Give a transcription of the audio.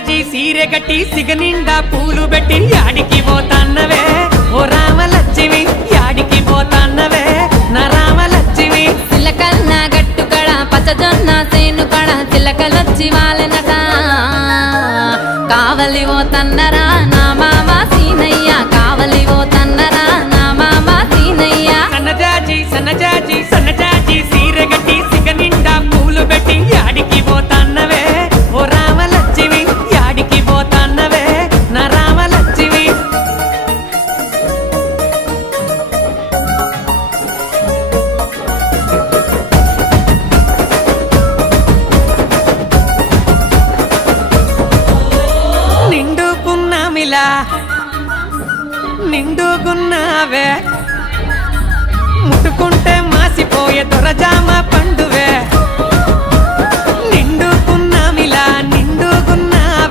సీరె గట్టి సిగనిండా పూలు పెట్టి యాడికి పోతాన్నవే ఓ రామలక్ష్మి యాడికి పోతాన్నవే నా రామలక్ష్మి చిలకన్న గట్టు కడ పచ్చజొన్న సేను కడ చిలకలొచ్చి వాలెనట కావలి ఓ తన్నరా నా మామ సీనయ్య కావలి ఓ తన్నరా నా మామ సీనయ్య సన్నజాజి సీరె గట్టి సిగనిండా పూలు పెట్టి యాడికి పోతాన్నవే ఓ రామలక్ష్మి యాడికి పోతాన్నవే నా రామలక్ష్మి నిండుకున్నావే ముట్టుకుంటే మాసిపోయే దొరజామ పండు